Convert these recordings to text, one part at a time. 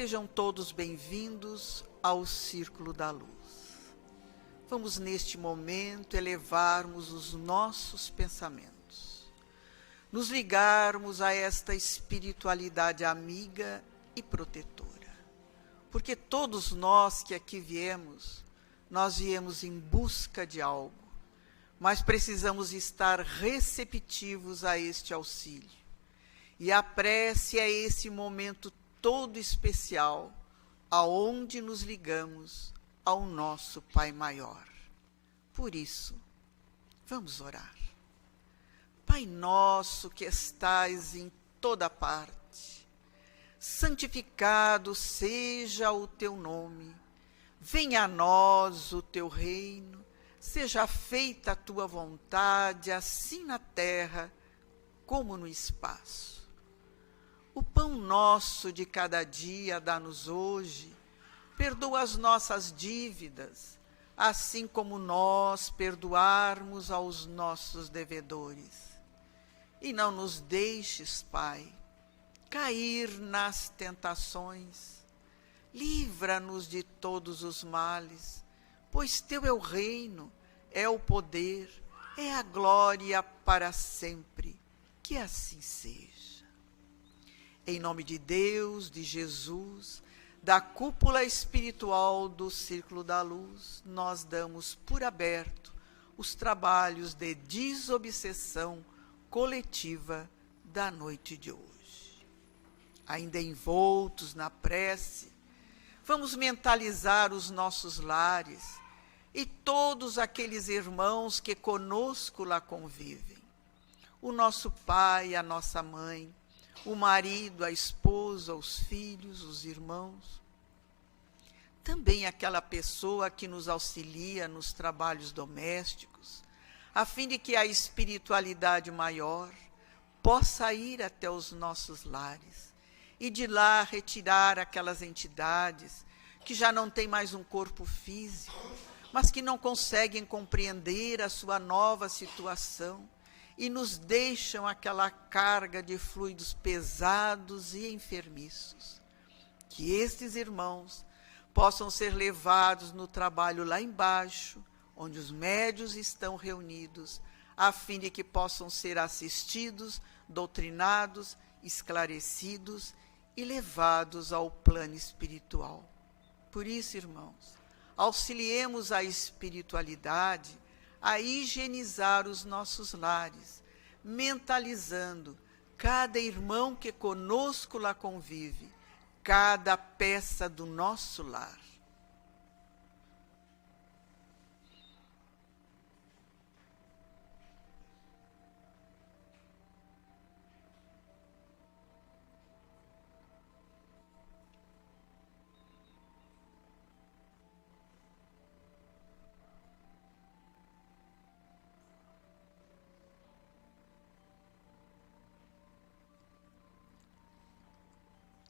Sejam todos bem-vindos ao Círculo da Luz. Vamos, neste momento, elevarmos os nossos pensamentos, nos ligarmos a esta espiritualidade amiga e protetora, porque todos nós que aqui viemos, nós viemos em busca de algo, mas precisamos estar receptivos a este auxílio. E a prece é esse momento todo especial, aonde nos ligamos ao nosso Pai Maior. Por isso, vamos orar. Pai nosso que estais em toda parte, santificado seja o teu nome, venha a nós o teu reino, seja feita a tua vontade, assim na terra como no espaço. O pão nosso de cada dia dá-nos hoje, perdoa as nossas dívidas, assim como nós perdoarmos aos nossos devedores. E não nos deixes, Pai, cair nas tentações. Livra-nos de todos os males, pois teu é o reino, é o poder, é a glória para sempre. Que assim seja. Em nome de Deus, de Jesus, da cúpula espiritual do Círculo da Luz, nós damos por aberto os trabalhos de desobsessão coletiva da noite de hoje. Ainda envoltos na prece, vamos mentalizar os nossos lares e todos aqueles irmãos que conosco lá convivem. O nosso pai, a nossa mãe, o marido, a esposa, os filhos, os irmãos. Também aquela pessoa que nos auxilia nos trabalhos domésticos, a fim de que a espiritualidade maior possa ir até os nossos lares e de lá retirar aquelas entidades que já não têm mais um corpo físico, mas que não conseguem compreender a sua nova situação e nos deixam aquela carga de fluidos pesados e enfermiços. Que estes irmãos possam ser levados no trabalho lá embaixo, onde os médiuns estão reunidos, a fim de que possam ser assistidos, doutrinados, esclarecidos e levados ao plano espiritual. Por isso, irmãos, auxiliemos a espiritualidade a higienizar os nossos lares, mentalizando cada irmão que conosco lá convive, cada peça do nosso lar.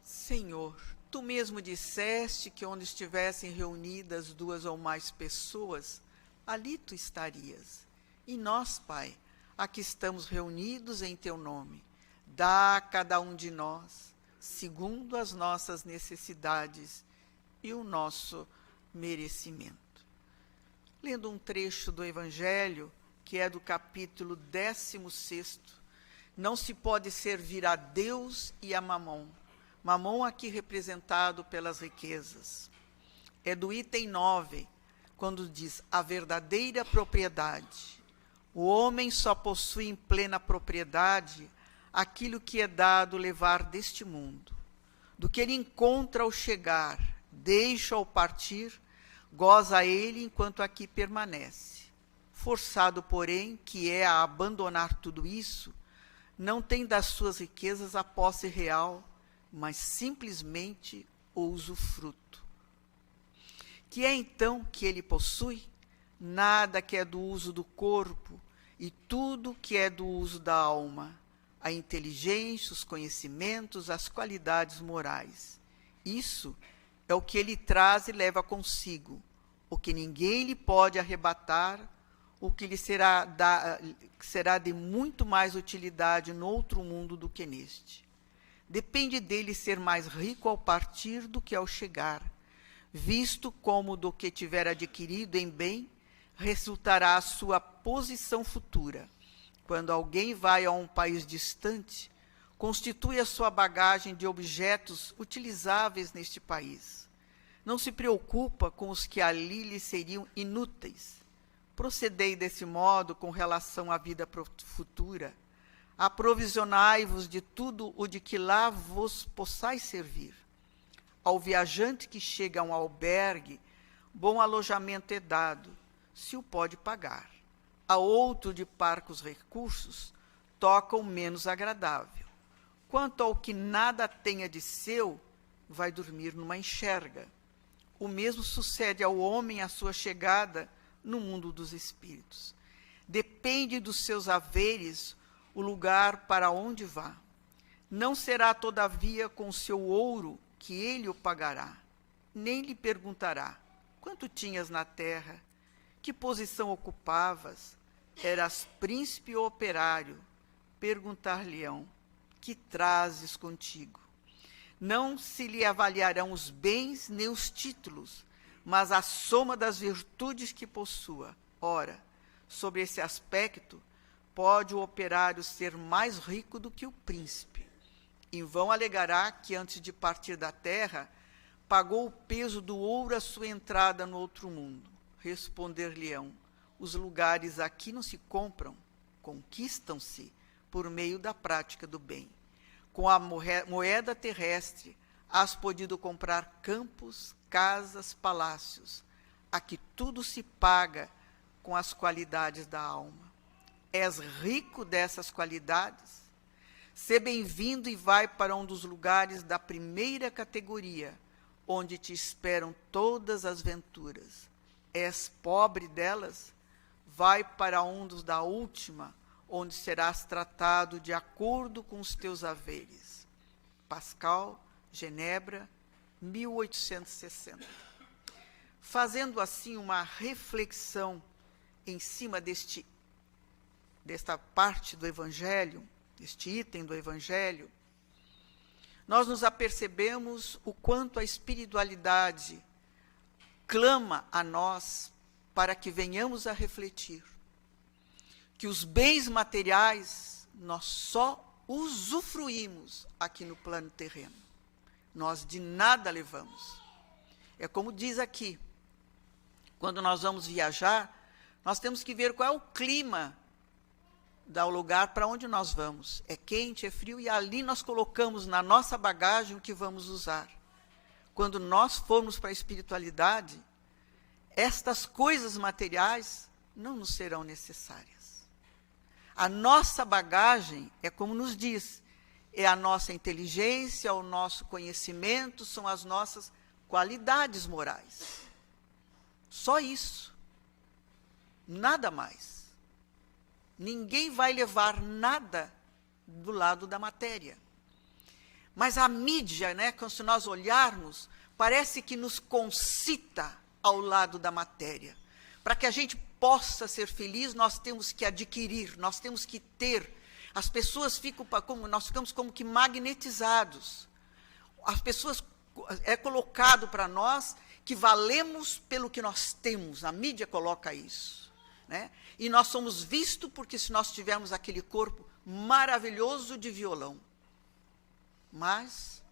Senhor, tu mesmo disseste que onde estivessem reunidas duas ou mais pessoas, ali tu estarias. E nós, Pai, aqui estamos reunidos em teu nome. Dá a cada um de nós, segundo as nossas necessidades e o nosso merecimento. Lendo um trecho do Evangelho, que é do capítulo 16, não se pode servir a Deus e a Mamon. Mamon aqui representado pelas riquezas. É do item 9, quando diz a verdadeira propriedade. O homem só possui em plena propriedade aquilo que é dado levar deste mundo. Do que ele encontra ao chegar, deixa ao partir, goza ele enquanto aqui permanece. Forçado, porém, que é a abandonar tudo isso, não tem das suas riquezas a posse real, mas simplesmente o usufruto. Que é então que ele possui? Nada que é do uso do corpo e tudo que é do uso da alma, a inteligência, os conhecimentos, as qualidades morais. Isso é o que ele traz e leva consigo, o que ninguém lhe pode arrebatar, o que lhe será de muito mais utilidade no outro mundo do que neste. Depende dele ser mais rico ao partir do que ao chegar, visto como do que tiver adquirido em bem resultará a sua posição futura. Quando alguém vai a um país distante, constitui a sua bagagem de objetos utilizáveis neste país. Não se preocupa com os que ali lhe seriam inúteis. Procedei desse modo com relação à vida futura. Aprovisionai-vos de tudo o de que lá vos possais servir. Ao viajante que chega a um albergue, bom alojamento é dado, se o pode pagar. A outro de parcos recursos, toca o menos agradável. Quanto ao que nada tenha de seu, vai dormir numa enxerga. O mesmo sucede ao homem à sua chegada no mundo dos espíritos. Depende dos seus haveres o lugar para onde vá. Não será, todavia, com o seu ouro que ele o pagará, nem lhe perguntará: quanto tinhas na terra? Que posição ocupavas? Eras príncipe ou operário? Perguntar-lhe-ão: que trazes contigo? Não se lhe avaliarão os bens nem os títulos, mas a soma das virtudes que possua. Ora, sobre esse aspecto, pode o operário ser mais rico do que o príncipe. Em vão alegará que, antes de partir da terra, pagou o peso do ouro à sua entrada no outro mundo. Responder-lhe-ão: os lugares aqui não se compram, conquistam-se por meio da prática do bem. Com a moeda terrestre, has podido comprar campos, casas, palácios. Aqui tudo se paga com as qualidades da alma. És rico dessas qualidades? Sê bem-vindo e vai para um dos lugares da primeira categoria, onde te esperam todas as venturas. És pobre delas? Vai para um dos da última, onde serás tratado de acordo com os teus haveres. Pascal, Genebra, 1860. Fazendo assim uma reflexão em cima desta parte do Evangelho, deste item do Evangelho, nós nos apercebemos o quanto a espiritualidade clama a nós para que venhamos a refletir que os bens materiais nós só usufruímos aqui no plano terreno. Nós de nada levamos. É como diz aqui, quando nós vamos viajar, nós temos que ver qual é o clima do lugar para onde nós vamos. É quente, é frio, e ali nós colocamos na nossa bagagem o que vamos usar. Quando nós formos para a espiritualidade, estas coisas materiais não nos serão necessárias. A nossa bagagem é como nos diz, é a nossa inteligência, o nosso conhecimento, são as nossas qualidades morais. Só isso. Nada mais. Ninguém vai levar nada do lado da matéria. Mas a mídia, né, se nós olharmos, parece que nos concita ao lado da matéria. Para que a gente possa ser feliz, nós temos que adquirir, nós temos que ter. As pessoas nós ficamos como que magnetizados. As pessoas, é colocado para nós que valemos pelo que nós temos. A mídia coloca isso, né? E nós somos vistos porque se nós tivermos aquele corpo maravilhoso de violão. Mas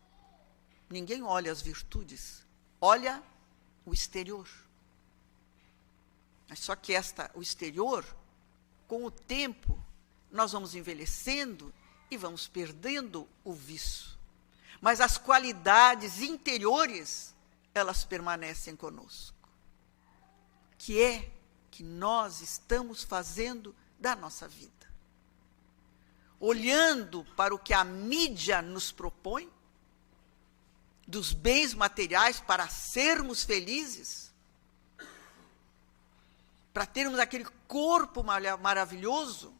ninguém olha as virtudes, olha o exterior. Só que o exterior, com o tempo, nós vamos envelhecendo e vamos perdendo o vício. Mas as qualidades interiores, elas permanecem conosco. Que é que nós estamos fazendo da nossa vida. Olhando para o que a mídia nos propõe, dos bens materiais para sermos felizes, para termos aquele corpo maravilhoso,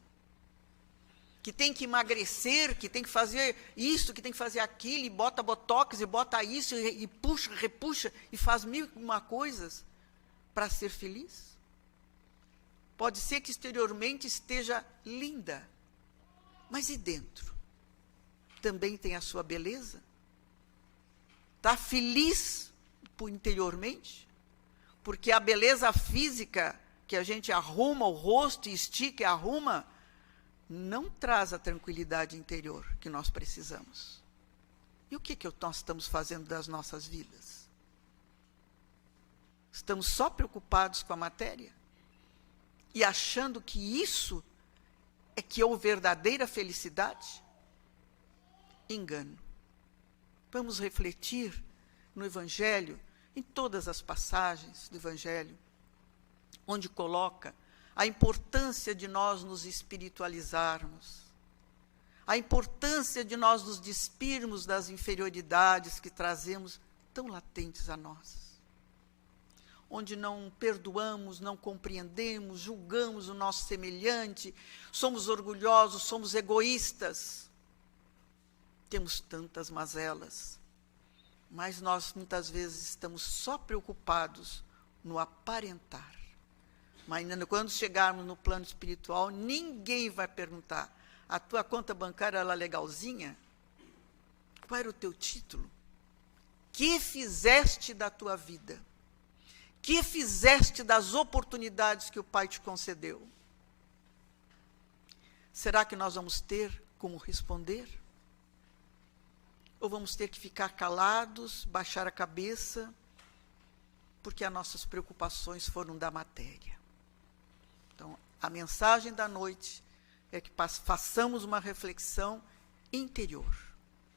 que tem que emagrecer, que tem que fazer isso, que tem que fazer aquilo, e bota botox, e bota isso, e puxa, repuxa, e faz mil e uma coisas para ser feliz. Pode ser que exteriormente esteja linda, mas e dentro? também tem a sua beleza? Está feliz interiormente? Porque a beleza física, que a gente arruma o rosto, estica e arruma, não traz a tranquilidade interior que nós precisamos. E o que nós estamos fazendo das nossas vidas? Estamos só preocupados com a matéria? E achando que isso é que é a verdadeira felicidade? Engano. Vamos refletir no Evangelho, em todas as passagens do Evangelho, onde coloca a importância de nós nos espiritualizarmos, a importância de nós nos despirmos das inferioridades que trazemos tão latentes a nós, onde não perdoamos, não compreendemos, julgamos o nosso semelhante, somos orgulhosos, somos egoístas, temos tantas mazelas, mas nós muitas vezes estamos só preocupados no aparentar. Mas quando chegarmos no plano espiritual, ninguém vai perguntar: a tua conta bancária era legalzinha? Qual era o teu título? Que fizeste da tua vida? Que fizeste das oportunidades que o Pai te concedeu? Será que nós vamos ter como responder? Ou vamos ter que ficar calados, baixar a cabeça, porque as nossas preocupações foram da matéria? Então, a mensagem da noite é que façamos uma reflexão interior.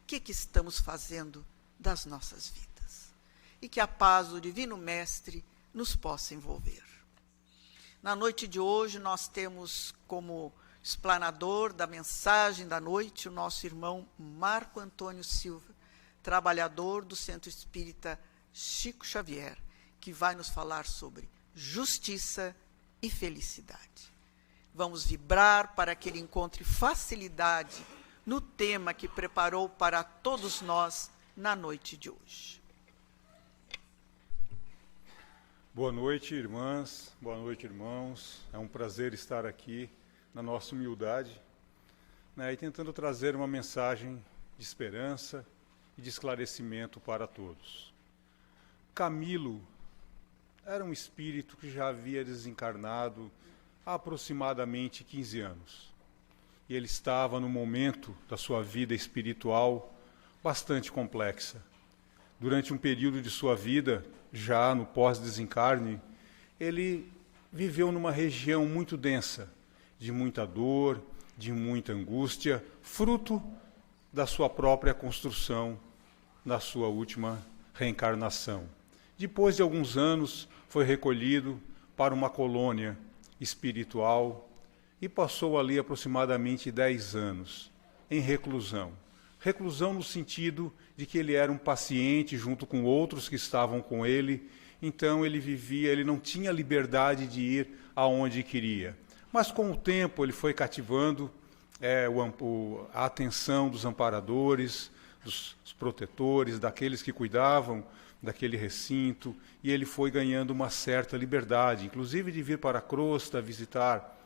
O que estamos fazendo das nossas vidas? E que a paz do Divino Mestre nos possa envolver. Na noite de hoje, nós temos como explanador da mensagem da noite o nosso irmão Marco Antônio Silva, trabalhador do Centro Espírita Chico Xavier, que vai nos falar sobre justiça e felicidade. Vamos vibrar para que ele encontre facilidade no tema que preparou para todos nós na noite de hoje. Boa noite, irmãs, boa noite, irmãos. É um prazer estar aqui na nossa humildade, e tentando trazer uma mensagem de esperança e de esclarecimento para todos. Camilo era um espírito que já havia desencarnado há aproximadamente 15 anos. E ele estava num momento da sua vida espiritual bastante complexa. Durante um período de sua vida, já no pós-desencarne, ele viveu numa região muito densa, de muita dor, de muita angústia, fruto da sua própria construção, na sua última reencarnação. Depois de alguns anos, foi recolhido para uma colônia espiritual e passou ali aproximadamente 10 anos, em reclusão. Reclusão no sentido de que ele era um paciente junto com outros que estavam com ele, então ele não tinha liberdade de ir aonde queria. Mas com o tempo ele foi cativando a atenção dos amparadores, dos protetores, daqueles que cuidavam daquele recinto, e ele foi ganhando uma certa liberdade, inclusive de vir para a crosta, visitar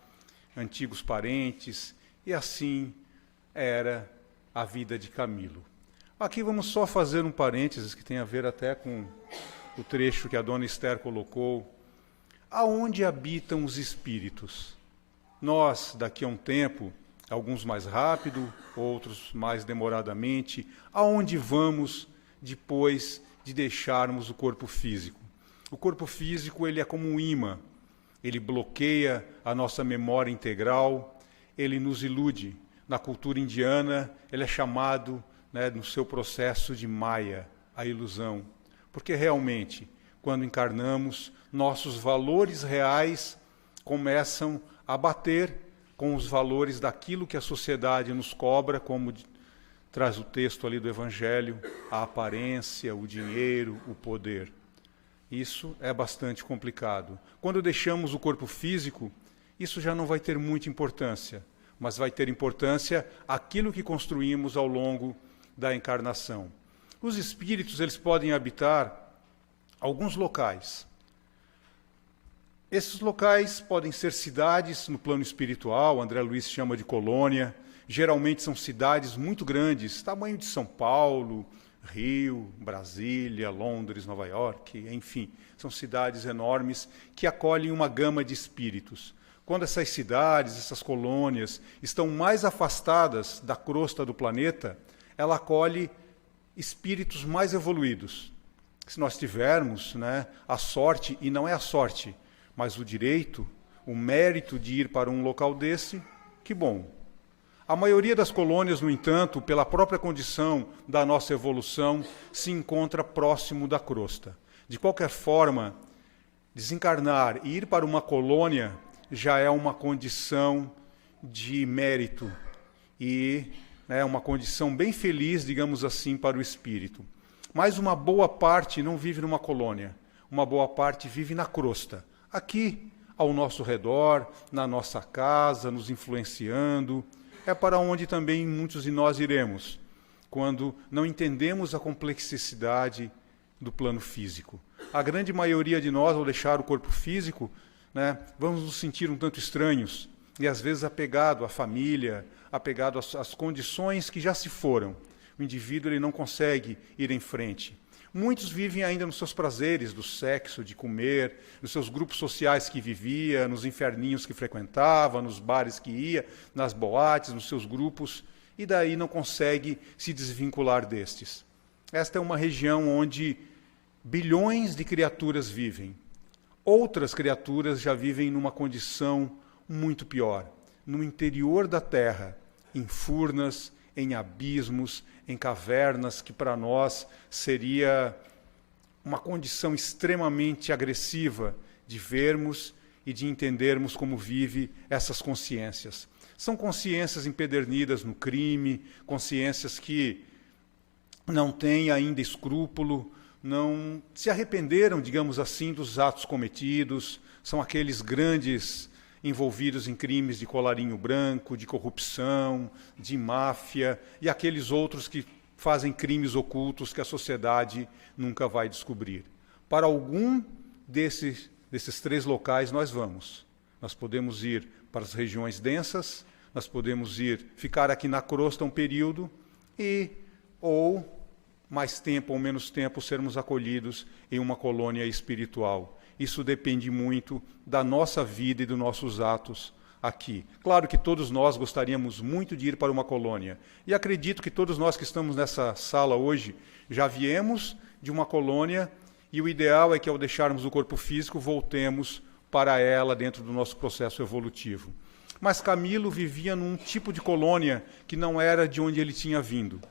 antigos parentes, e assim era a vida de Camilo. Aqui vamos só fazer um parênteses que tem a ver até com o trecho que a dona Esther colocou. Aonde habitam os espíritos? Nós, daqui a um tempo, alguns mais rápido, outros mais demoradamente, aonde vamos depois de deixarmos o corpo físico? O corpo físico, ele é como um imã, ele bloqueia a nossa memória integral, ele nos ilude. Na cultura indiana, ele é chamado, no seu processo de Maya, a ilusão. Porque realmente, quando encarnamos, nossos valores reais começam a bater com os valores daquilo que a sociedade nos cobra, como traz o texto ali do Evangelho, a aparência, o dinheiro, o poder. Isso é bastante complicado. Quando deixamos o corpo físico, isso já não vai ter muita importância, mas vai ter importância aquilo que construímos ao longo da encarnação. Os espíritos, eles podem habitar alguns locais. Esses locais podem ser cidades no plano espiritual, André Luiz chama de colônia, Geralmente são cidades muito grandes, tamanho de São Paulo, Rio, Brasília, Londres, Nova York, enfim, são cidades enormes que acolhem uma gama de espíritos. Quando essas cidades, essas colônias, estão mais afastadas da crosta do planeta, ela acolhe espíritos mais evoluídos. Se nós tivermos, a sorte, e não é a sorte, mas o direito, o mérito de ir para um local desse, que bom. A maioria das colônias, no entanto, pela própria condição da nossa evolução, se encontra próximo da crosta. De qualquer forma, desencarnar e ir para uma colônia já é uma condição de mérito e uma condição bem feliz, digamos assim, para o espírito. Mas uma boa parte não vive numa colônia, uma boa parte vive na crosta, aqui ao nosso redor, na nossa casa, nos influenciando. É para onde também muitos de nós iremos, quando não entendemos a complexidade do plano físico. A grande maioria de nós, ao deixar o corpo físico, vamos nos sentir um tanto estranhos, e às vezes apegado à família, apegado às condições que já se foram. O indivíduo ele não consegue ir em frente. Muitos vivem ainda nos seus prazeres do sexo, de comer, nos seus grupos sociais que vivia, nos inferninhos que frequentava, nos bares que ia, nas boates, nos seus grupos, e daí não consegue se desvincular destes. Esta é uma região onde bilhões de criaturas vivem. Outras criaturas já vivem numa condição muito pior, no interior da Terra, em furnas, em abismos, em cavernas, que para nós seria uma condição extremamente agressiva de vermos e de entendermos como vive essas consciências. São consciências empedernidas no crime, consciências que não têm ainda escrúpulo, não se arrependeram, digamos assim, dos atos cometidos, são aqueles grandes envolvidos em crimes de colarinho branco, de corrupção, de máfia, e aqueles outros que fazem crimes ocultos que a sociedade nunca vai descobrir. Para algum desses três locais nós vamos. Nós podemos ir para as regiões densas, nós podemos ficar aqui na crosta um período, ou mais tempo ou menos tempo sermos acolhidos em uma colônia espiritual. Isso depende muito da nossa vida e dos nossos atos aqui. Claro que todos nós gostaríamos muito de ir para uma colônia. E acredito que todos nós que estamos nessa sala hoje já viemos de uma colônia, e o ideal é que, ao deixarmos o corpo físico, voltemos para ela dentro do nosso processo evolutivo. Mas Camilo vivia num tipo de colônia que não era de onde ele tinha vindo,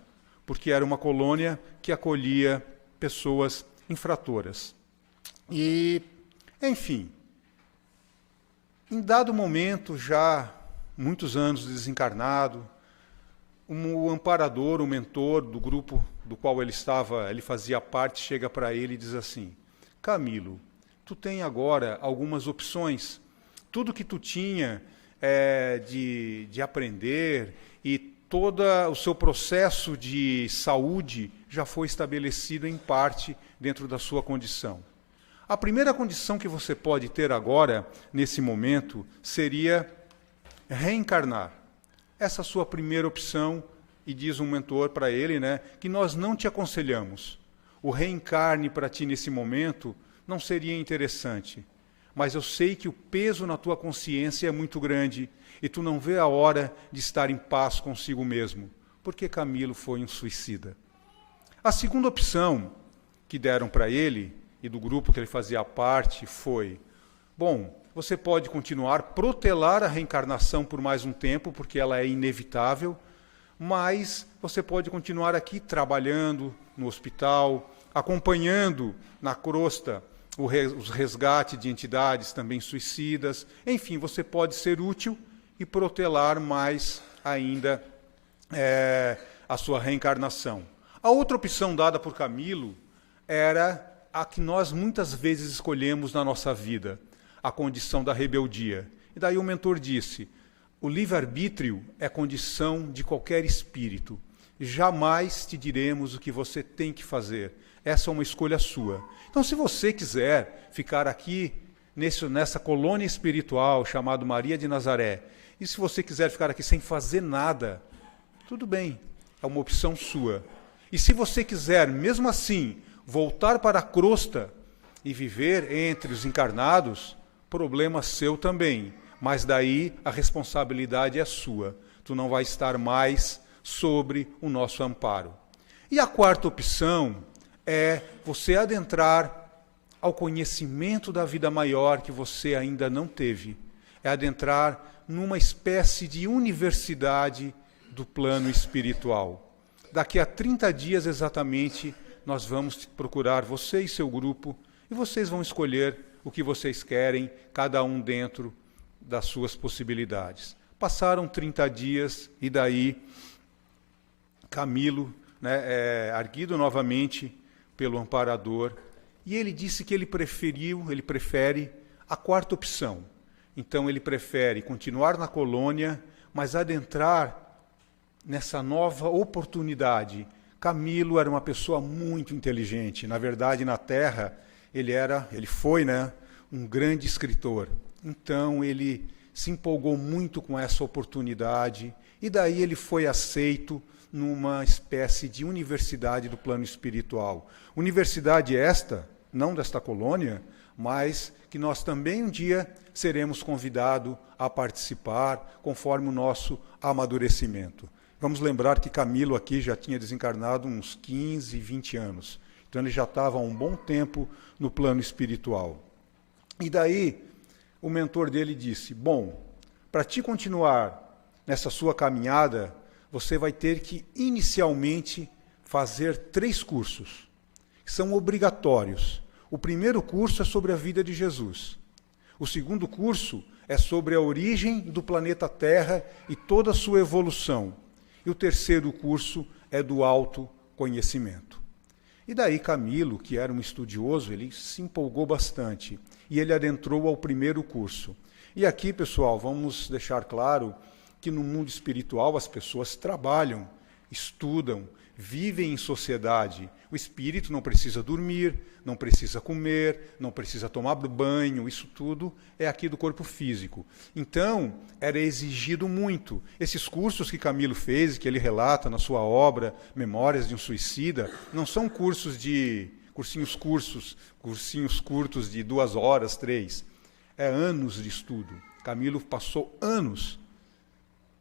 porque era uma colônia que acolhia pessoas infratoras. E, enfim, em dado momento, já muitos anos desencarnado, o amparador, o mentor do grupo do qual ele fazia parte, chega para ele e diz assim: Camilo, tu tem agora algumas opções. Tudo que tu tinha de aprender e todo o seu processo de saúde já foi estabelecido em parte dentro da sua condição. A primeira condição que você pode ter agora, nesse momento, seria reencarnar. Essa é a sua primeira opção, e diz um mentor para ele, que nós não te aconselhamos. O reencarne para ti nesse momento não seria interessante, mas eu sei que o peso na tua consciência é muito grande e tu não vê a hora de estar em paz consigo mesmo, porque Camilo foi um suicida. A segunda opção que deram para ele, e do grupo que ele fazia parte, foi: bom, você pode continuar, protelar a reencarnação por mais um tempo, porque ela é inevitável, mas você pode continuar aqui trabalhando no hospital, acompanhando na crosta os resgates de entidades também suicidas. Enfim, você pode ser útil e protelar mais ainda a sua reencarnação. A outra opção dada por Camilo era a que nós muitas vezes escolhemos na nossa vida, a condição da rebeldia. E daí o mentor disse: o livre-arbítrio é condição de qualquer espírito. Jamais te diremos o que você tem que fazer. Essa é uma escolha sua. Então, se você quiser ficar aqui nessa colônia espiritual chamada Maria de Nazaré E se você quiser ficar aqui sem fazer nada, tudo bem, é uma opção sua. E se você quiser, mesmo assim, voltar para a crosta e viver entre os encarnados, problema seu também. Mas daí a responsabilidade é sua. Tu não vai estar mais sobre o nosso amparo. E a quarta opção é você adentrar ao conhecimento da vida maior que você ainda não teve. É adentrar numa espécie de universidade do plano espiritual. Daqui a 30 dias exatamente, nós vamos procurar você e seu grupo, e vocês vão escolher o que vocês querem, cada um dentro das suas possibilidades. Passaram 30 dias, e daí Camilo, arguido novamente pelo amparador, e ele disse que ele prefere a quarta opção. Então ele prefere continuar na colônia, mas adentrar nessa nova oportunidade. Camilo era uma pessoa muito inteligente. Na verdade, na Terra, ele foi um grande escritor. Então ele se empolgou muito com essa oportunidade, e daí ele foi aceito numa espécie de universidade do plano espiritual. Universidade esta, não desta colônia, mas que nós também um dia seremos convidados a participar, conforme o nosso amadurecimento. Vamos lembrar que Camilo aqui já tinha desencarnado uns 15, 20 anos. Então ele já estava há um bom tempo no plano espiritual. E daí o mentor dele disse, bom, para te continuar nessa sua caminhada, você vai ter que inicialmente fazer 3 cursos, que são obrigatórios. O primeiro curso é sobre a vida de Jesus. O segundo curso é sobre a origem do planeta Terra e toda a sua evolução. E o terceiro curso é do autoconhecimento. E daí Camilo, que era um estudioso, ele se empolgou bastante. E ele adentrou ao primeiro curso. E aqui, pessoal, vamos deixar claro que no mundo espiritual as pessoas trabalham, estudam, vivem em sociedade. O espírito não precisa dormir, não precisa comer, não precisa tomar banho, isso tudo é aqui do corpo físico. Então, era exigido muito. Esses cursos que Camilo fez, que ele relata na sua obra Memórias de um Suicida, não são cursinhos curtos de 2 horas, 3. É anos de estudo. Camilo passou anos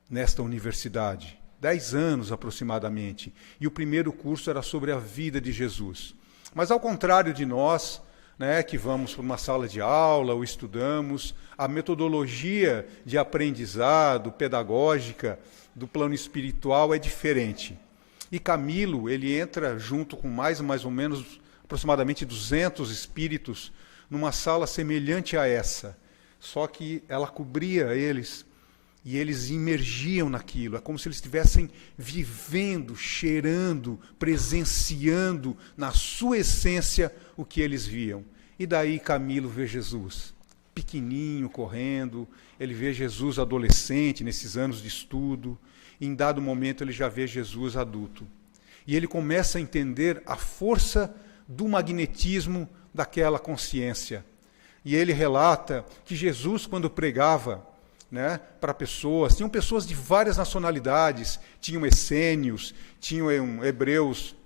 nesta universidade, 10 anos aproximadamente. E o primeiro curso era sobre a vida de Jesus. Mas ao contrário de nós, que vamos para uma sala de aula ou estudamos, a metodologia de aprendizado, pedagógica, do plano espiritual é diferente. E Camilo, ele entra junto com mais ou menos aproximadamente 200 espíritos numa sala semelhante a essa. Só que ela cobria eles e eles imergiam naquilo. É como se eles estivessem vivendo, cheirando, presenciando na sua essência o que eles viam. E daí Camilo vê Jesus, pequenininho, correndo. Ele vê Jesus adolescente, nesses anos de estudo. E em dado momento ele já vê Jesus adulto. E ele começa a entender a força do magnetismo daquela consciência. E ele relata que Jesus, quando pregava para pessoas, tinham pessoas de várias nacionalidades, tinham essênios, tinham hebreus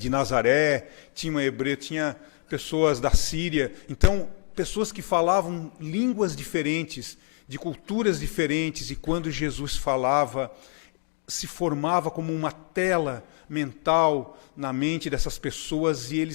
de Nazaré, tinha pessoas da Síria, então pessoas que falavam línguas diferentes, de culturas diferentes, e quando Jesus falava, se formava como uma tela mental na mente dessas pessoas, e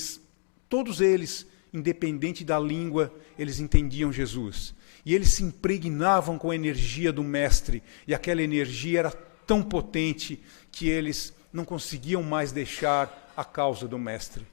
todos eles, independente da língua, eles entendiam Jesus. E eles se impregnavam com a energia do Mestre, e aquela energia era tão potente que eles não conseguiam mais deixar a causa do Mestre.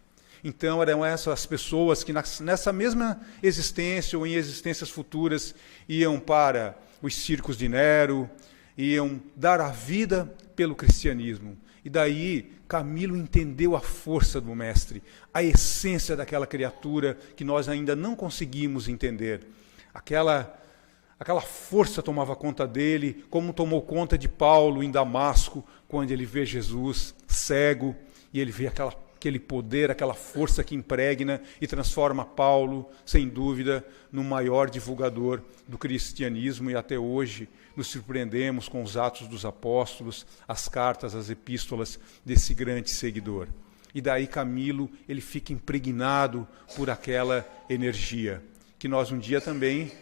Então eram essas pessoas que nessa mesma existência ou em existências futuras iam para os circos de Nero, iam dar a vida pelo cristianismo. E daí Camilo entendeu a força do Mestre, a essência daquela criatura que nós ainda não conseguimos entender. Aquela força tomava conta dele, como tomou conta de Paulo em Damasco, quando ele vê Jesus cego, e ele vê aquele poder, aquela força que impregna e transforma Paulo, sem dúvida, no maior divulgador do cristianismo, e até hoje nos surpreendemos com os Atos dos Apóstolos, as cartas, as epístolas desse grande seguidor. E daí Camilo, ele fica impregnado por aquela energia, que nós um dia também,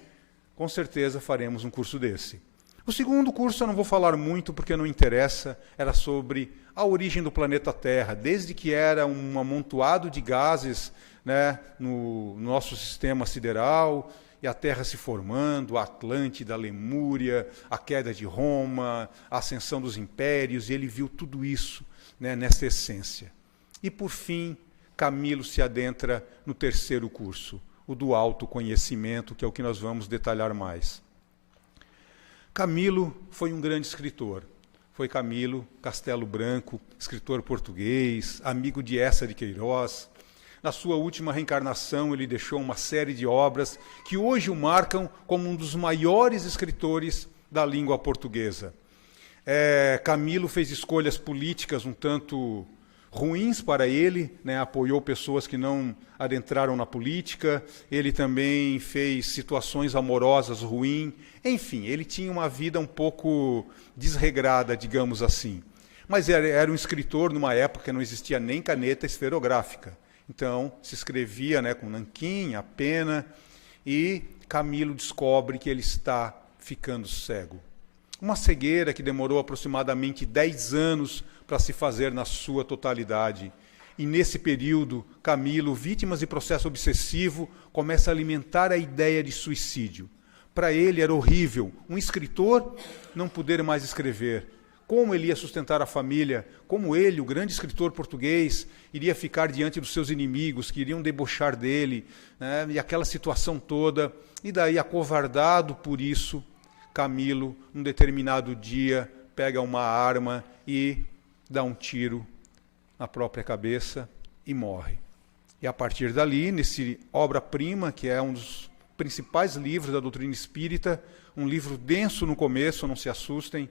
com certeza, faremos um curso desse. O segundo curso eu não vou falar muito porque não interessa, era sobre a origem do planeta Terra, desde que era um amontoado de gases, né, no nosso sistema sideral, e a Terra se formando, a Atlântida, a Lemúria, a queda de Roma, a ascensão dos impérios, e ele viu tudo isso, né, nessa essência. E, por fim, Camilo se adentra no terceiro curso, o do autoconhecimento, que é o que nós vamos detalhar mais. Camilo foi um grande escritor. Foi Camilo Castelo Branco, escritor português, amigo de Eça de Queiroz. Na sua última reencarnação, ele deixou uma série de obras que hoje o marcam como um dos maiores escritores da língua portuguesa. Camilo fez escolhas políticas um tanto ruins para ele, né? Apoiou pessoas que não adentraram na política, ele também fez situações amorosas ruins, enfim, ele tinha uma vida um pouco desregrada, digamos assim. Mas era um escritor numa época que não existia nem caneta esferográfica. Então, se escrevia, né, com nanquim, a pena, e Camilo descobre que ele está ficando cego. Uma cegueira que demorou aproximadamente 10 anos para se fazer na sua totalidade. E nesse período, Camilo, vítima de processo obsessivo, começa a alimentar a ideia de suicídio. Para ele era horrível um escritor não poder mais escrever. Como ele ia sustentar a família? Como ele, o grande escritor português, iria ficar diante dos seus inimigos, que iriam debochar dele, né? E aquela situação toda. E daí, acovardado por isso, Camilo, num determinado dia, pega uma arma e dá um tiro na própria cabeça e morre. E a partir dali, nesse obra-prima, que é um dos principais livros da doutrina espírita, um livro denso no começo, não se assustem,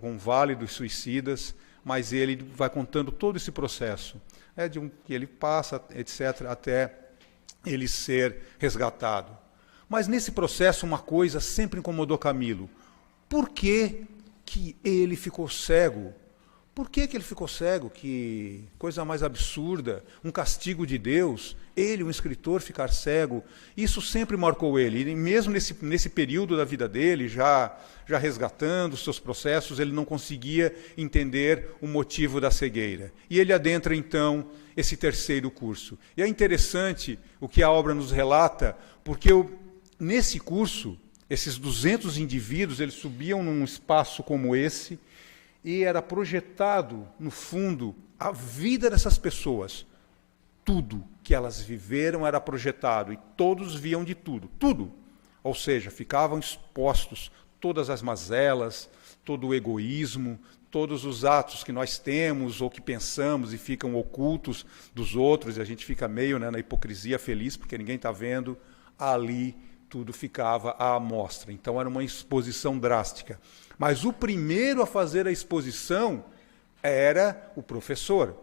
com Vale dos Suicidas, mas ele vai contando todo esse processo, que ele passa, etc., até ele ser resgatado. Mas nesse processo uma coisa sempre incomodou Camilo. Por que que ele ficou cego? Por que que ele ficou cego? Que coisa mais absurda, um castigo de Deus, ele, um escritor, ficar cego. Isso sempre marcou ele. E mesmo nesse período da vida dele, já resgatando os seus processos, ele não conseguia entender o motivo da cegueira. E ele adentra, então, esse terceiro curso. E é interessante o que a obra nos relata, porque nesse curso, esses 200 indivíduos, eles subiam num espaço como esse, e era projetado, no fundo, a vida dessas pessoas. Tudo que elas viveram era projetado, e todos viam de tudo, tudo. Ou seja, ficavam expostos todas as mazelas, todo o egoísmo, todos os atos que nós temos ou que pensamos e ficam ocultos dos outros, e a gente fica meio, né, na hipocrisia feliz, porque ninguém está vendo, ali tudo ficava à amostra. Então era uma exposição drástica. Mas o primeiro a fazer a exposição era o professor,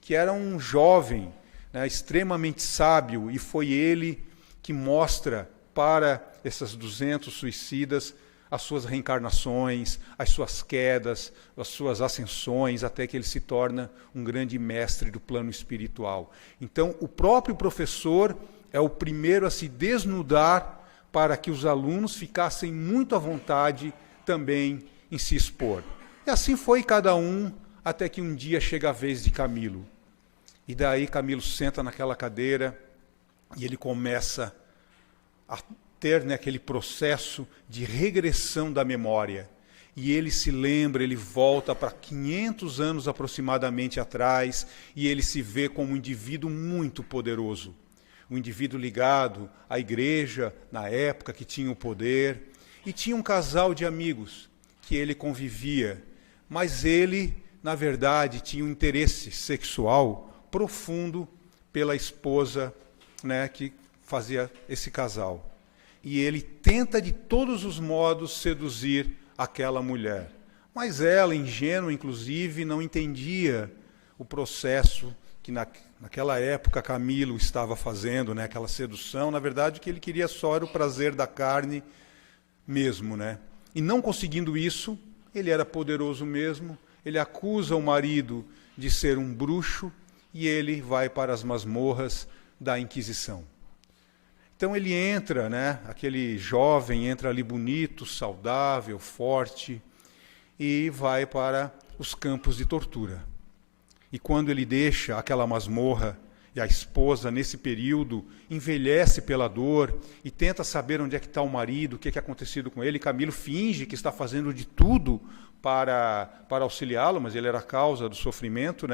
que era um jovem, né, extremamente sábio, e foi ele que mostra para esses 200 suicidas as suas reencarnações, as suas quedas, as suas ascensões, até que ele se torna um grande mestre do plano espiritual. Então, o próprio professor é o primeiro a se desnudar para que os alunos ficassem muito à vontade também em se expor. E assim foi cada um, até que um dia chega a vez de Camilo. E daí Camilo senta naquela cadeira e ele começa a ter, né, aquele processo de regressão da memória. E ele se lembra, ele volta para 500 anos aproximadamente atrás, e ele se vê como um indivíduo muito poderoso. Um indivíduo ligado à igreja, na época, que tinha o poder, e tinha um casal de amigos que ele convivia, mas ele, na verdade, tinha um interesse sexual profundo pela esposa, né, que fazia esse casal. E ele tenta de todos os modos seduzir aquela mulher. Mas ela, ingênua inclusive, não entendia o processo que naquela época Camilo estava fazendo, né, aquela sedução. Na verdade, o que ele queria só era o prazer da carne mesmo, né? E não conseguindo isso, ele era poderoso mesmo, ele acusa o marido de ser um bruxo e ele vai para as masmorras da Inquisição. Então ele entra, aquele jovem entra ali bonito, saudável, forte, e vai para os campos de tortura. E quando ele deixa aquela masmorra, e a esposa, nesse período, envelhece pela dor e tenta saber onde é que está o marido, o que é acontecido com ele. Camilo finge que está fazendo de tudo para auxiliá-lo, mas ele era a causa do sofrimento,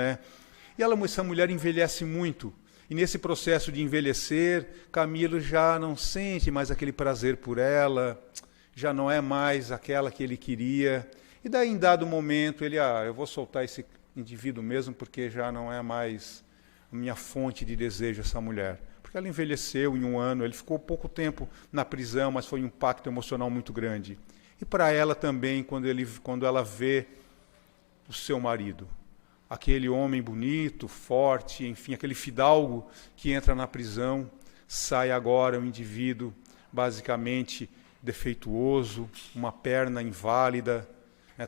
E essa mulher envelhece muito. E nesse processo de envelhecer, Camilo já não sente mais aquele prazer por ela, já não é mais aquela que ele queria. E daí, em dado momento, ele, eu vou soltar esse indivíduo mesmo, porque já não é mais minha fonte de desejo, essa mulher. Porque ela envelheceu em 1 ano, ele ficou pouco tempo na prisão, mas foi um impacto emocional muito grande. E para ela também, quando ela vê o seu marido, aquele homem bonito, forte, enfim, aquele fidalgo que entra na prisão, sai agora um indivíduo basicamente defeituoso, uma perna inválida,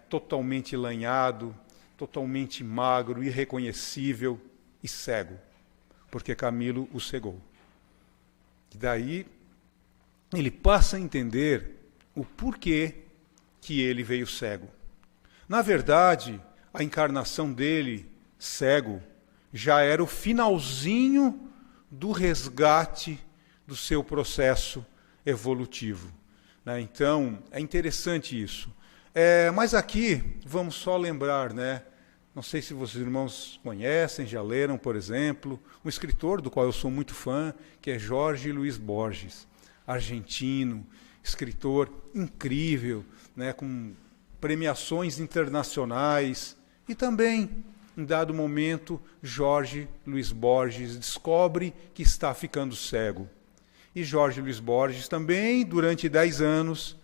totalmente lanhado, totalmente magro, irreconhecível, e cego, porque Camilo o cegou. E daí ele passa a entender o porquê que ele veio cego. Na verdade, a encarnação dele, cego, já era o finalzinho do resgate do seu processo evolutivo. Então, é interessante isso. Mas aqui, vamos só lembrar, não sei se vocês, irmãos, conhecem, já leram, por exemplo, um escritor do qual eu sou muito fã, que é Jorge Luiz Borges, argentino, escritor incrível, com premiações internacionais. E também, em dado momento, Jorge Luiz Borges descobre que está ficando cego. E Jorge Luiz Borges também, durante 10 anos,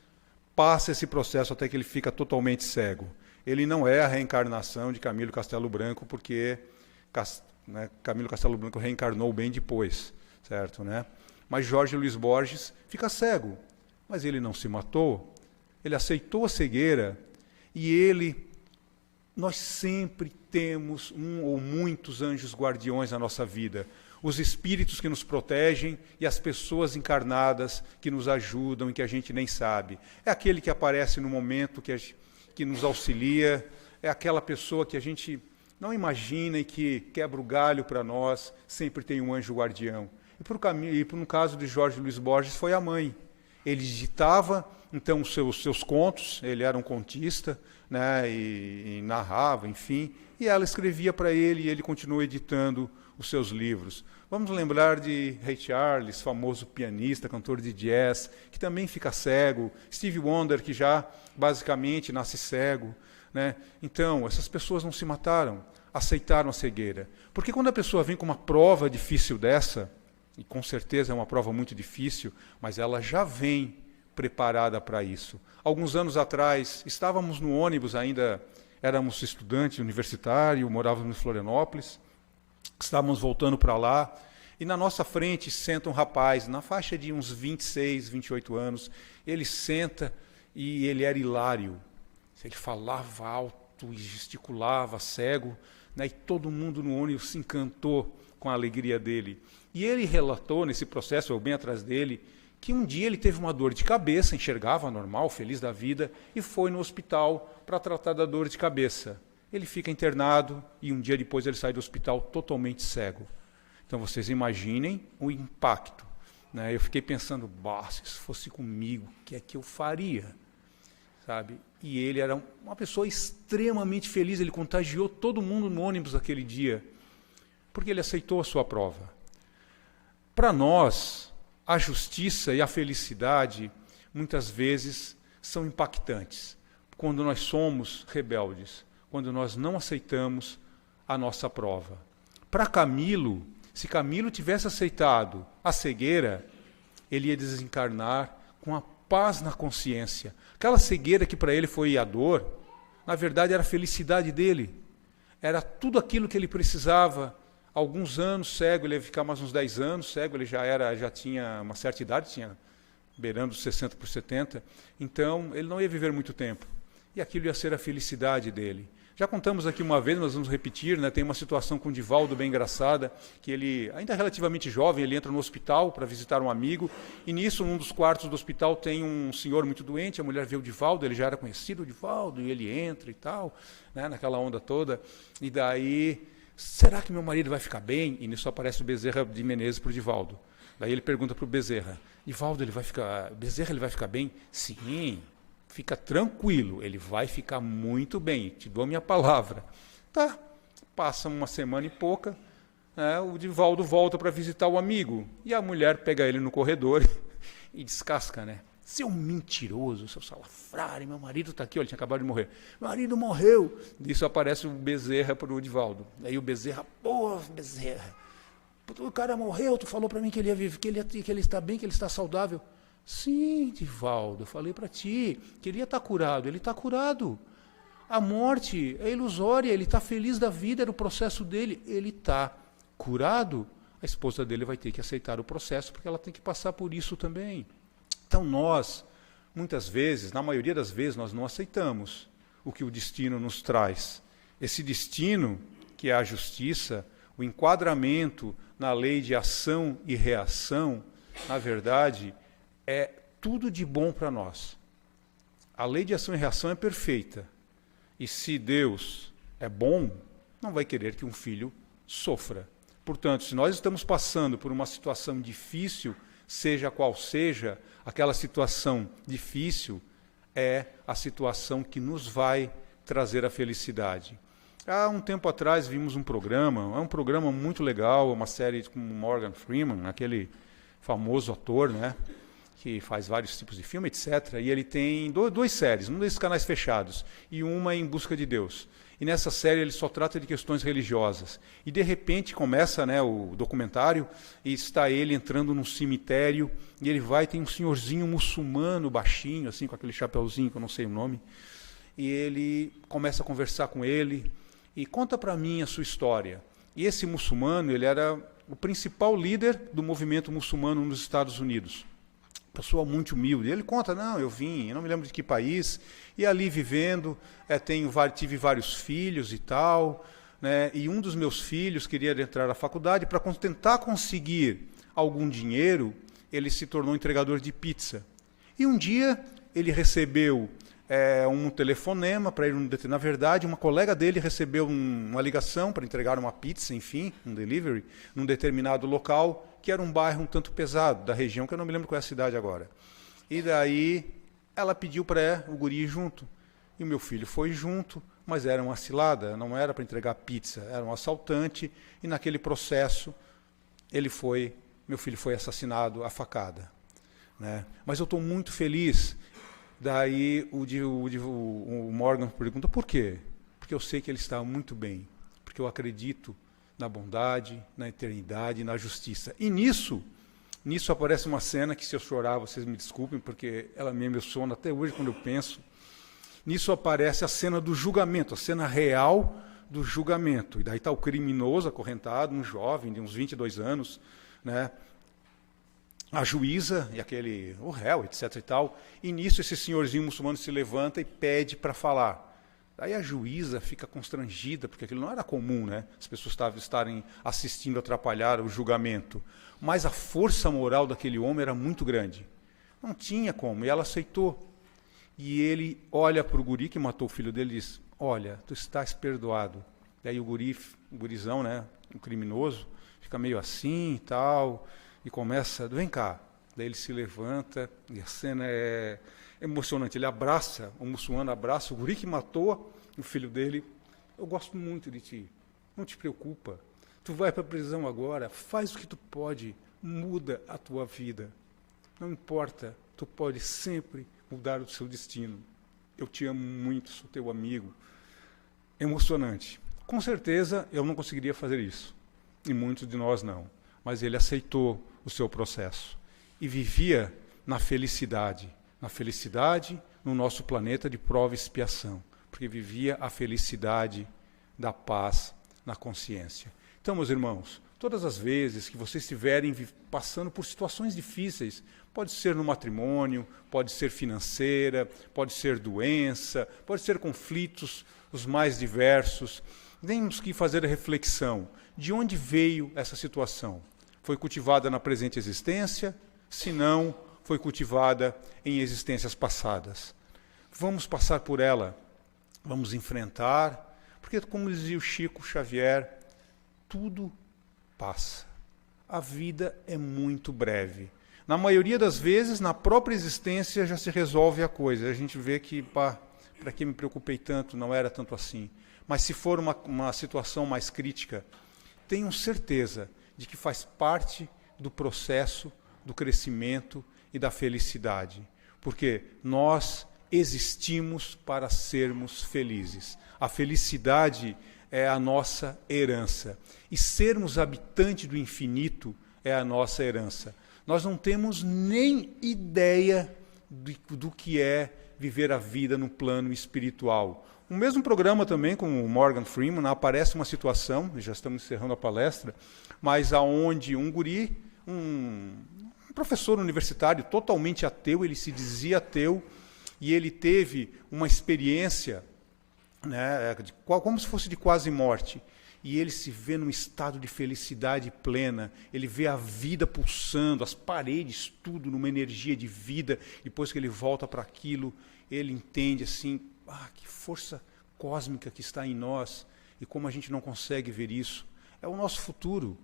passa esse processo até que ele fica totalmente cego. Ele não é a reencarnação de Camilo Castelo Branco, porque Camilo Castelo Branco reencarnou bem depois, certo? Mas Jorge Luiz Borges fica cego, mas ele não se matou, ele aceitou a cegueira e nós sempre temos um ou muitos anjos guardiões na nossa vida, os espíritos que nos protegem e as pessoas encarnadas que nos ajudam e que a gente nem sabe. É aquele que aparece no momento que nos auxilia, é aquela pessoa que a gente não imagina e que quebra o galho para nós, sempre tem um anjo guardião. E no caso de Jorge Luiz Borges, foi a mãe. Ele digitava, então, os seus contos, ele era um contista, e narrava, enfim, e ela escrevia para ele e ele continuou editando os seus livros. Vamos lembrar de Ray Charles, famoso pianista, cantor de jazz, que também fica cego, Stevie Wonder, que já basicamente nasce cego. Então, essas pessoas não se mataram, aceitaram a cegueira. Porque quando a pessoa vem com uma prova difícil dessa, e com certeza é uma prova muito difícil, mas ela já vem preparada para isso. Alguns anos atrás, estávamos no ônibus, ainda éramos estudantes universitários, morávamos em Florianópolis, estávamos voltando para lá, e na nossa frente senta um rapaz, na faixa de uns 26, 28 anos, ele senta e ele era hilário. Ele falava alto e gesticulava, cego, e todo mundo no ônibus se encantou com a alegria dele. E ele relatou nesse processo, eu bem atrás dele, que um dia ele teve uma dor de cabeça, enxergava normal, feliz da vida, e foi no hospital para tratar da dor de cabeça. Ele fica internado e um dia depois ele sai do hospital totalmente cego. Então vocês imaginem o impacto. Eu fiquei pensando, se isso fosse comigo, o que é que eu faria? Sabe? E ele era uma pessoa extremamente feliz, ele contagiou todo mundo no ônibus aquele dia, porque ele aceitou a sua prova. Para nós, a justiça e a felicidade, muitas vezes, são impactantes, quando nós somos rebeldes, quando nós não aceitamos a nossa prova. Para Camilo, se Camilo tivesse aceitado a cegueira, ele ia desencarnar com a paz na consciência. Aquela cegueira que para ele foi a dor, na verdade era a felicidade dele. Era tudo aquilo que ele precisava. Alguns anos cego, ele ia ficar mais uns 10 anos cego, ele já tinha uma certa idade, tinha beirando 60 por 70, então ele não ia viver muito tempo. E aquilo ia ser a felicidade dele. Já contamos aqui uma vez, nós vamos repetir, né? Tem uma situação com o Divaldo bem engraçada, que ele, ainda relativamente jovem, ele entra no hospital para visitar um amigo, e nisso, num dos quartos do hospital, tem um senhor muito doente, a mulher vê o Divaldo, ele já era conhecido, o Divaldo, e ele entra e tal, né? Naquela onda toda, e daí, será que meu marido vai ficar bem? E nisso aparece o Bezerra de Menezes para o Divaldo. Daí ele pergunta para o Bezerra, Divaldo, Bezerra, ele vai ficar bem? Sim. Fica tranquilo, ele vai ficar muito bem, te dou a minha palavra. Tá, passa uma semana e pouca, né, o Divaldo volta para visitar o amigo, e a mulher pega ele no corredor e descasca, né? Seu mentiroso, seu salafrário, meu marido está aqui, ó, ele tinha acabado de morrer. Meu marido morreu. Disso aparece o Bezerra para o Divaldo. Aí o Bezerra, pô, Bezerra, o cara morreu, tu falou para mim que ele ia viver, que ele está bem, que ele está saudável. Sim, Divaldo, eu falei para ti que ele ia estar curado. Ele está curado. A morte é ilusória, ele está feliz da vida, era o processo dele. Ele está curado. A esposa dele vai ter que aceitar o processo, porque ela tem que passar por isso também. Então nós, muitas vezes, na maioria das vezes, nós não aceitamos o que o destino nos traz. Esse destino, que é a justiça, o enquadramento na lei de ação e reação, na verdade, é tudo de bom para nós. A lei de ação e reação é perfeita. E se Deus é bom, não vai querer que um filho sofra. Portanto, se nós estamos passando por uma situação difícil, seja qual seja, aquela situação difícil é a situação que nos vai trazer a felicidade. Há um tempo atrás vimos um programa, é um programa muito legal, uma série com Morgan Freeman, aquele famoso ator, né? Que faz vários tipos de filme, etc. E ele tem duas séries, um desses canais fechados, e uma Em Busca de Deus. E nessa série ele só trata de questões religiosas. E de repente começa, né, o documentário, e está ele entrando num cemitério, e ele tem um senhorzinho muçulmano, baixinho, assim, com aquele chapeuzinho, que eu não sei o nome, e ele começa a conversar com ele, e conta para mim a sua história. E esse muçulmano, ele era o principal líder do movimento muçulmano nos Estados Unidos. Pessoa muito humilde. Ele conta, não, eu não me lembro de que país, e ali vivendo, tive vários filhos e tal, né, e um dos meus filhos queria entrar na faculdade, para tentar conseguir algum dinheiro, ele se tornou entregador de pizza. E um dia ele recebeu um telefonema para ir, na verdade, uma colega dele recebeu uma ligação para entregar uma pizza, enfim, um delivery, num determinado local, que era um bairro um tanto pesado, da região, que eu não me lembro qual é a cidade agora. E daí ela pediu para o guri ir junto. E o meu filho foi junto, mas era uma cilada, não era para entregar pizza, era um assaltante, e naquele processo meu filho foi assassinado à facada. Né? Mas eu estou muito feliz. Daí o Morgan pergunta, por quê? Porque eu sei que ele está muito bem, porque eu acredito na bondade, na eternidade, na justiça. E nisso aparece uma cena que, se eu chorar, vocês me desculpem, porque ela me emociona até hoje quando eu penso. Nisso aparece a cena do julgamento, a cena real do julgamento. E daí está o criminoso acorrentado, um jovem de uns 22 anos, né? A juíza e o réu, etc. e tal. E nisso esse senhorzinho muçulmano se levanta e pede para falar. Daí a juíza fica constrangida, porque aquilo não era comum, né? As pessoas estarem assistindo atrapalhar o julgamento. Mas a força moral daquele homem era muito grande. Não tinha como, e ela aceitou. E ele olha para o guri que matou o filho dele e diz, olha, tu estás perdoado. Daí o gurizão, né, o criminoso, fica meio assim e tal, e começa, vem cá. Daí ele se levanta, e a cena é emocionante. Ele abraça, o muçulmano abraça o guri que matou o filho dele. Eu gosto muito de ti, não te preocupa. Tu vai para a prisão agora, faz o que tu pode, muda a tua vida. Não importa, tu pode sempre mudar o seu destino. Eu te amo muito, sou teu amigo. Emocionante. Com certeza eu não conseguiria fazer isso, e muitos de nós não. Mas ele aceitou o seu processo e vivia na felicidade no nosso planeta de prova e expiação, porque vivia a felicidade da paz na consciência. Então, meus irmãos, Todas as vezes que vocês estiverem passando por situações difíceis, pode ser no matrimônio, pode ser financeira, pode ser doença, pode ser conflitos os mais diversos, temos que fazer a reflexão. De onde veio essa situação? Foi cultivada na presente existência? Se não, foi cultivada em existências passadas. Vamos passar por ela, vamos enfrentar, porque, como dizia o Chico Xavier, tudo passa. A vida é muito breve. Na maioria das vezes, na própria existência já se resolve a coisa. A gente vê que, para que me preocupei tanto, não era tanto assim. Mas se for uma situação mais crítica, tenham certeza de que faz parte do processo do crescimento e da felicidade. Porque nós existimos para sermos felizes. A felicidade é a nossa herança. E sermos habitante do infinito é a nossa herança. Nós não temos nem ideia do que é viver a vida no plano espiritual. No mesmo programa também, com o Morgan Freeman, aparece uma situação, já estamos encerrando a palestra, mas aonde um guri, um professor universitário totalmente ateu, ele se dizia ateu, e ele teve uma experiência, né, como se fosse de quase morte. E ele se vê num estado de felicidade plena, ele vê a vida pulsando, as paredes, tudo numa energia de vida. Depois que ele volta para aquilo, ele entende assim, que força cósmica que está em nós, e como a gente não consegue ver isso. É o nosso futuro,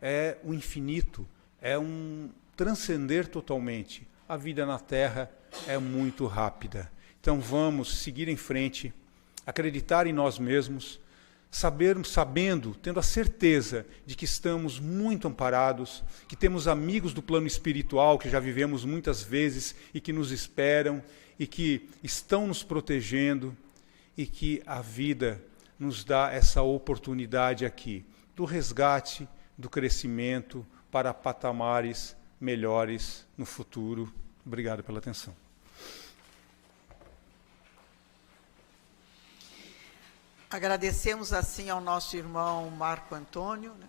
é o infinito, é um transcender totalmente. A vida na Terra é muito rápida. Então vamos seguir em frente, acreditar em nós mesmos, sabendo, tendo a certeza de que estamos muito amparados, que temos amigos do plano espiritual que já vivemos muitas vezes e que nos esperam e que estão nos protegendo, e que a vida nos dá essa oportunidade aqui do resgate, do crescimento para patamares melhores no futuro. Obrigado pela atenção. Agradecemos assim ao nosso irmão Marco Antônio, né,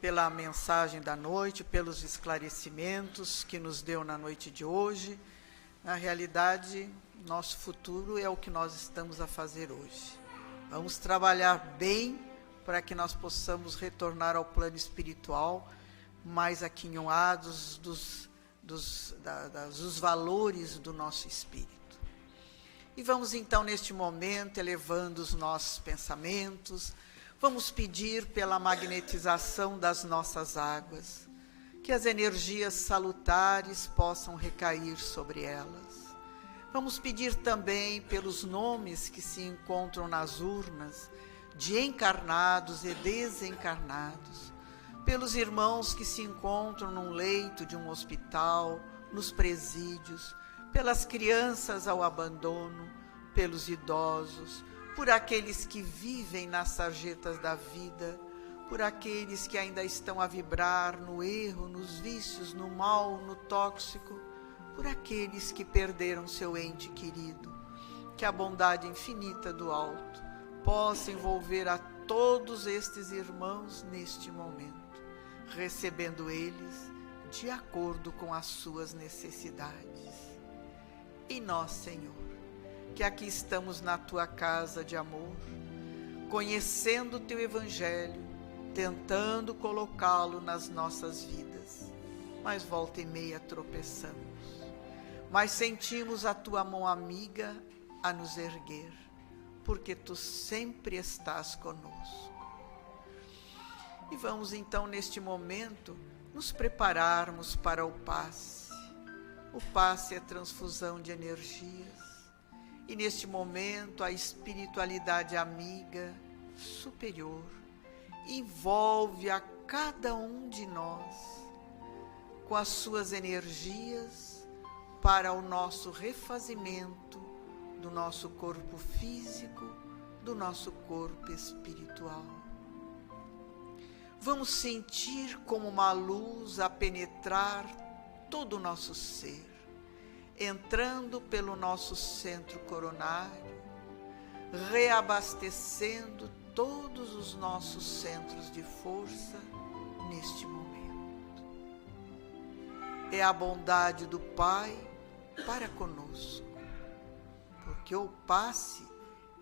pela mensagem da noite, pelos esclarecimentos que nos deu na noite de hoje. Na realidade, nosso futuro é o que nós estamos a fazer hoje. Vamos trabalhar bem para que nós possamos retornar ao plano espiritual mais aquinhoados dos valores do nosso espírito. E vamos então, neste momento, elevando os nossos pensamentos, vamos pedir pela magnetização das nossas águas, que as energias salutares possam recair sobre elas. Vamos pedir também pelos nomes que se encontram nas urnas, de encarnados e desencarnados, pelos irmãos que se encontram num leito de um hospital, nos presídios, pelas crianças ao abandono, pelos idosos, por aqueles que vivem nas sarjetas da vida, por aqueles que ainda estão a vibrar no erro, nos vícios, no mal, no tóxico, por aqueles que perderam seu ente querido. Que a bondade infinita do alto possa envolver a todos estes irmãos neste momento, recebendo eles de acordo com as suas necessidades. E nós, Senhor, que aqui estamos na Tua casa de amor, conhecendo o Teu Evangelho, tentando colocá-lo nas nossas vidas, mas volta e meia tropeçamos. Mas sentimos a Tua mão amiga a nos erguer, porque Tu sempre estás conosco. E vamos então, neste momento, nos prepararmos para o passe. O passe é transfusão de energias, e neste momento a espiritualidade amiga, superior, envolve a cada um de nós com as suas energias para o nosso refazimento do nosso corpo físico, do nosso corpo espiritual. Vamos sentir como uma luz a penetrar todo o nosso ser, entrando pelo nosso centro coronário, reabastecendo todos os nossos centros de força, neste momento. É a bondade do Pai para conosco, porque o passe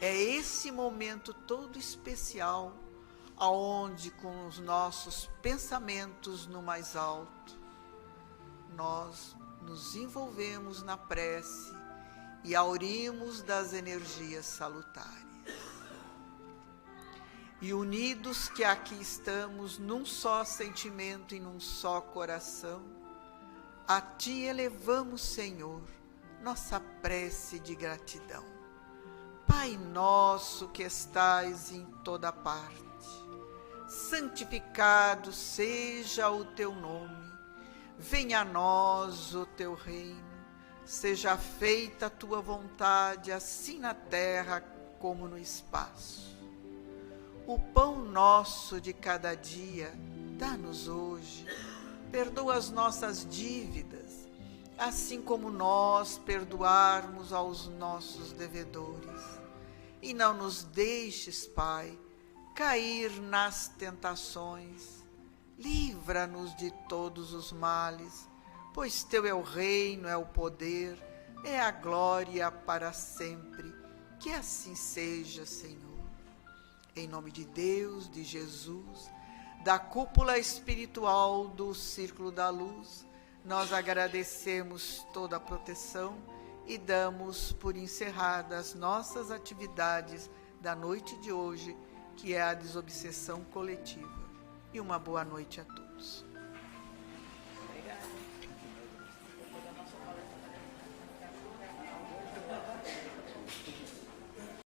é esse momento todo especial, aonde com os nossos pensamentos no mais alto, nós nos envolvemos na prece e aurimos das energias salutares. E unidos que aqui estamos num só sentimento e num só coração, a Ti elevamos, Senhor, nossa prece de gratidão. Pai nosso que estais em toda parte, santificado seja o Teu nome, venha a nós o Teu reino, seja feita a Tua vontade, assim na terra como no espaço. O pão nosso de cada dia, dá-nos hoje, perdoa as nossas dívidas, assim como nós perdoarmos aos nossos devedores. E não nos deixes, Pai, cair nas tentações, livra-nos de todos os males, pois Teu é o reino, é o poder, é a glória para sempre. Que assim seja, Senhor. Em nome de Deus, de Jesus, da cúpula espiritual do Círculo da Luz, nós agradecemos toda a proteção e damos por encerradas nossas atividades da noite de hoje, que é a desobsessão coletiva. E uma boa noite a todos.